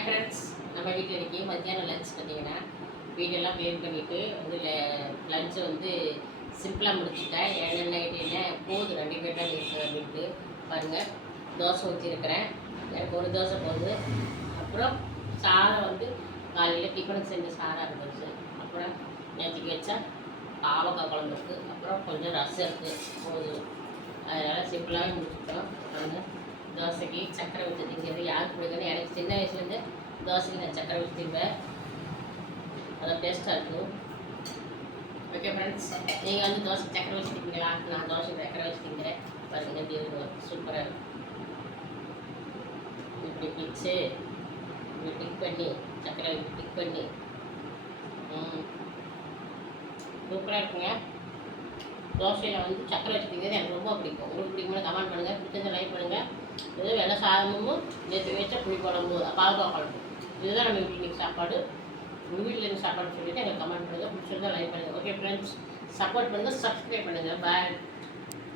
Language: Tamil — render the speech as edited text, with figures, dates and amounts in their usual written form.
ஹாய் ஃப்ரெண்ட்ஸ், நம்ம வீட்டில் இன்றைக்கி மத்தியானம் லஞ்ச் பார்த்தீங்கன்னா வீடெல்லாம் க்ளீன் பண்ணிவிட்டு வந்து லஞ்சை வந்து சிம்பிளாக முடிச்சுட்டேன். என்ன போதும் 2 பேர் தான் இருக்குது அப்படின்ட்டு பாருங்கள். தோசை ஊற்றிருக்கிறேன், எனக்கு ஒரு தோசை போகுது. அப்புறம் சாதம் வந்து காலையில் டிஃபனுக்கு செஞ்ச சாதம் இருந்துச்சு. அப்புறம் நேற்றுக்கு வச்சா பாவக்காய் குழம்பு இருக்குது. அப்புறம் கொஞ்சம் ரசம் இருக்குது, போதும். அதனால் சிம்பிளாகவே முடிச்சுட்டோம். பாருங்கள், தோசைக்கு சக்கரை வச்சு திங்கிறது யாருக்கு பிடிக்குன்னு எனக்கு சின்ன வயசுலேருந்து தோசைக்கு நான் சக்கரை வச்சு திம்பேன். அதான் டேஸ்ட்டாக இருக்கும். ஓகே ஃப்ரெண்ட்ஸ், நீங்கள் வந்து தோசை சக்கரை வச்சு திங்களா? நான் தோசை சக்கரை வச்சு திங்கிறேன். பாருங்கள், எப்படி இருக்கும், சூப்பராக இருக்கும். இப்படி பிச்சு இப்படி டிக் பண்ணி சக்கரை டிக் பண்ணி சூப்பராக இருக்குங்க. தோசையில் வந்து சக்கரை வச்சு திங்கிறது எனக்கு ரொம்ப பிடிக்கும். உங்களுக்கு பிடிக்கும்போது கமெண்ட் பண்ணுங்கள், பிடிச்சதை லைக் பண்ணுங்கள். இது வெள்ளை சாதமும் நேற்று வச்ச புளி குழம்பு பாவக்காய் குழம்பு, இதுதான் நம்ம வீட்டில் இன்றைக்கி சாப்பாடு. உங்கள் வீட்டில் இருந்து சாப்பாடு சொல்லிவிட்டு எனக்கு கமெண்ட் பண்ணுங்கள், பிடிச்சிருந்தா லைக் பண்ணுங்கள். ஓகே ஃப்ரெண்ட்ஸ், சப்போர்ட் பண்ணுங்கள், சப்ஸ்கிரைப் பண்ணுங்கள். பாய்.